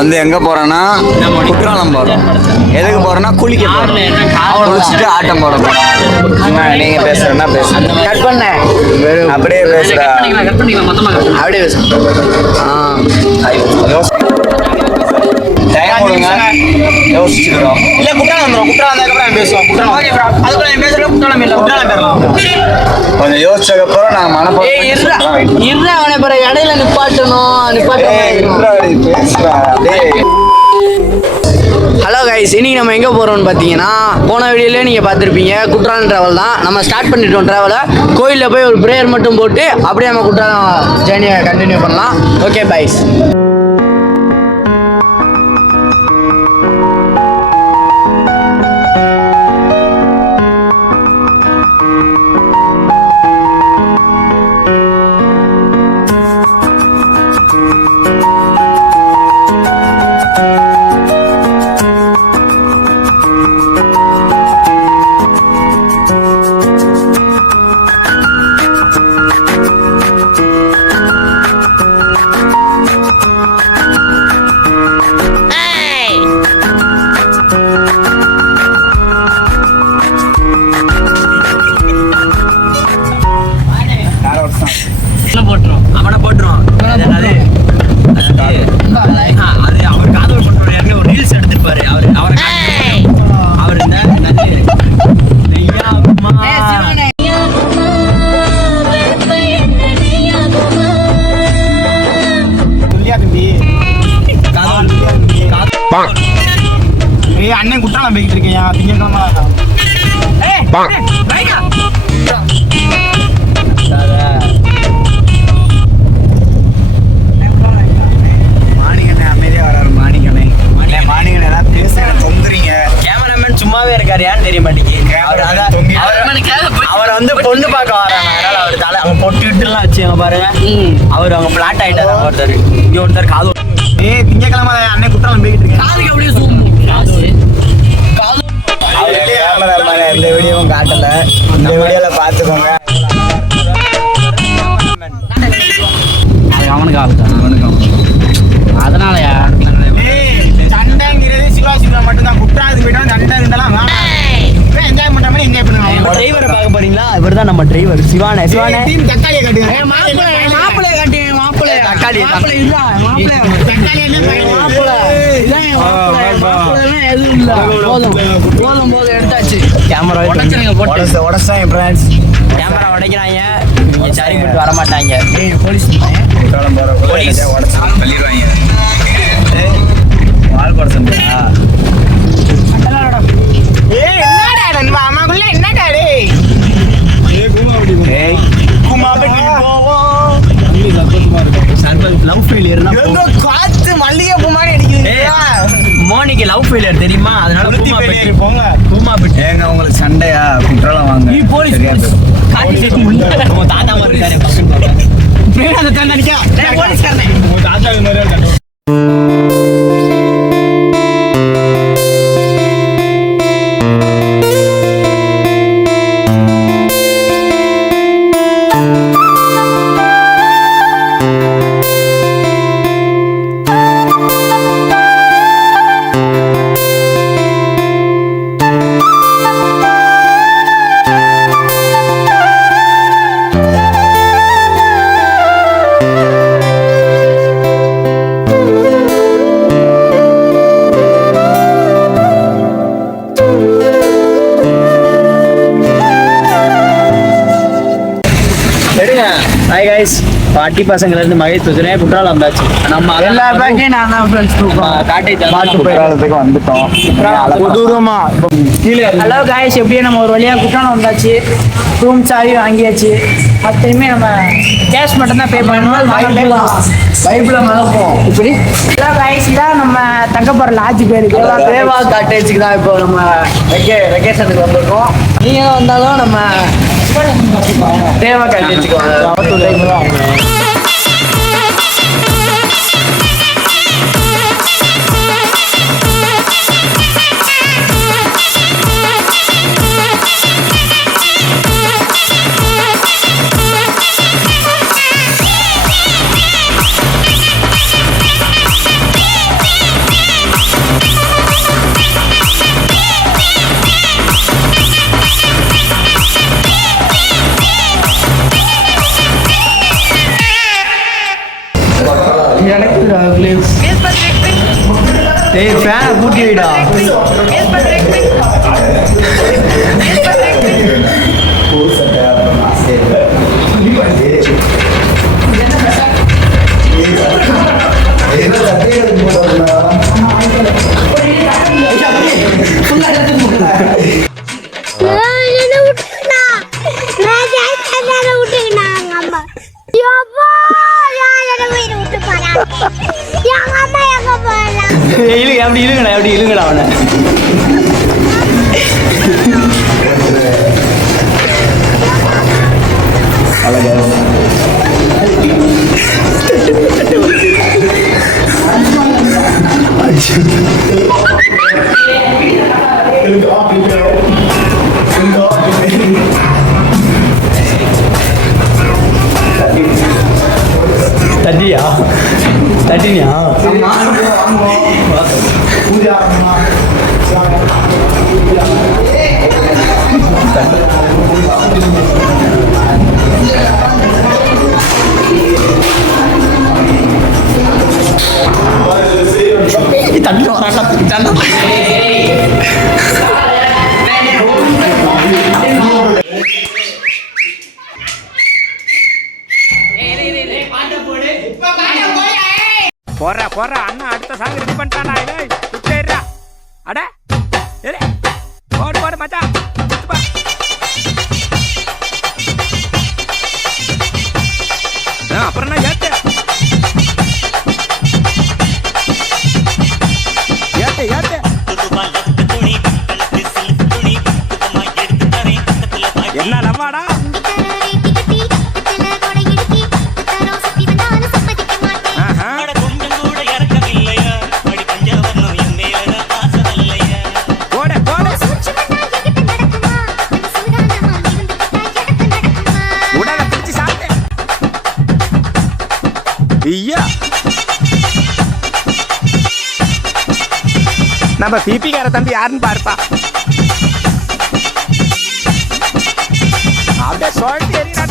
வந்து எங்க போறேன்னா குற்றாலம் போறோம். எதுக்கு போறோம்னா குளிக்க போறோம். குளிச்சுட்டு ஆட்டம் போட போறோம். நீங்க பேசுறேன்னா பேசுறேன். கட் பண்ண அப்படியே பேசுற அப்படியே பேச. டைம் கொடுங்க, யோசிச்சுக்கிறோம். இல்ல குற்றாலம் வந்துடும். குற்றாலம் அதுக்கப்புறம் பேசுவோம். குற்றாலம் அதுக்குள்ள பேசுறோம். குற்றாலம் இல்லை, குற்றாலம் பேரலாம். கொஞ்சம் யோசிச்சதுக்கப்புறம் நாங்கள் மனப்போ அவனை பிறகு இடையில நிப்பாட்டணும். ஹலோ கைஸ், இன்னைக்கு நம்ம எங்கே போகிறோம்னு பார்த்தீங்கன்னா, போன வீடியோலேயே நீங்கள் பார்த்துருப்பீங்க, குற்றாலம் ட்ராவல் தான். நம்ம ஸ்டார்ட் பண்ணிட்டோம் ட்ராவலை. கோயிலில் போய் ஒரு ப்ரேயர் மட்டும் போட்டு அப்படியே நம்ம குற்றாலம் ஜேர்னியை கண்டினியூ பண்ணலாம். Okay boys. அவனை போட்டுரும். அது அவர் காதல் பண்ற ஒரு ரீல்ஸ் எடுத்துருப்பாரு. அவர் அண்ணன் குற்றாலம் போய்கிட்டு இருக்கேன். திங்கக்கிழமை சும்மாவே இருக்காரு. ஏன்னு தெரிய மாட்டேங்குது. அவர் வந்து பொண்ணு பார்க்க வராங்க. அதனால அவர் தலை அவங்க பொட்டுக்கிட்டு எல்லாம் வச்சு பாருங்க. அவர் அவங்க பிளாட் ஆயிட்டாரு. ஒருத்தர் இங்க ஒருத்தர் காது திங்கக்கிழமை அண்ணன் குற்றாலம் போய்கிட்டு இருக்கேன். இந்த வீடியோவும் காட்டல. இந்த வீடியோல பாத்துக்கோங்க. அதனாலயா சண்டைங்கிறது சிவாசிவா மட்டும்தான். குற்றாலத்துக்கு போயிட்டா சண்டை இருந்தாலும் என்ஜாய் பண்ற மாதிரி என்ஜாய் பண்ணுவாங்க. டிரைவரை பார்க்க போறீங்களா? இவர் தான் நம்ம டிரைவர் சிவானே. தக்காளியை காட்டுங்க. மாப்பிள்ளைய காட்டுங்க. மாப்பிள்ளை தக்காளி தக்காளி எதுவும் இல்ல. போதும் எடுத்தாச்சு. கேமரா உடச்சா என் ஃப்ரெண்ட்ஸ் கேமரா உடைக்கிறாங்க. நீங்க சரி விட்டு வர மாட்டாங்க. போலீஸ் தள்ளிடுவாங்க. வால் போட சொன்னா அம்மாக்குள்ள என்னடா லவ் ஃபெயிலியர் காத்து மல்லிகைப்பூ மாதிரி அடிக்குது. மோனிக்கு லவ் ஃபெயிலியர் தெரியுமா? அதனால பூமா பிட்டு ஏங்க உங்களுக்கு சண்டையா? குற்றாலம் வாங்க. போலீஸ் தாத்தா மாதிரி இருக்காரு. போலீஸ்காரனே தாத்தா மாதிரி. ஹாய் கைஸ், பாட்டி பசங்கள்ல இருந்து மகேஷ் பேசுறேன். குற்றாலம் வந்தாச்சு. நம்ம எல்லா பேக்கையும் நான் தான் ஃப்ரெண்ட்ஸ் காட்டை குற்றாலத்துக்கு வந்துட்டோம். தூரமா கீழே. ஹலோ கைஸ், எப்படியும் நம்ம ஒரு வழியாக குற்றாலம் வந்தாச்சு. ரூம் சாவி வாங்கியாச்சு. மற்றமே நம்ம கேஷ் மட்டும் தான் பே பண்ணணும். பைபிளை மறப்போம். இப்படி ஹலோ கைஸ், தான் நம்ம தங்க போகிற லாட்ஜ் பேருக்கு தேவா காட்டேஜுக்கு தான் இப்போ நம்ம வெக்கேஷனுக்கு வந்திருக்கோம். நீங்கள் வந்தாலும் நம்ம தேவா காட்டேஜுக்கு வாங்க. தட்டியா தட்டினியா தட்டி வராங்க போற அண்ணா அடுத்த சாங் ரெடி பண்ணிட்டானா குட்டேறா அட ஏலே போடு மச்சான் அப்புறம் என்ன ஏத்து என்ன லவ்வாடா நம்ம பிபிக்கார தம்பி யாருன்னு பாருப்பா அப்படியே சொல்லிட்டு எறிடா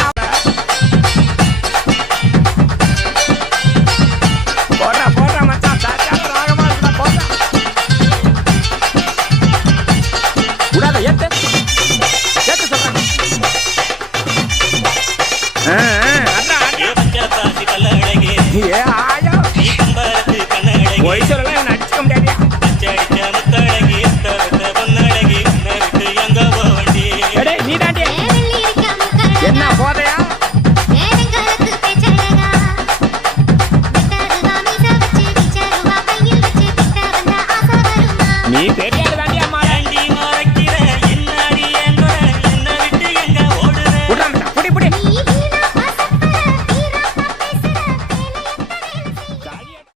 போடுறா மச்சான் ராகமா இருக்குடா போடுறா விடாத ஏத்து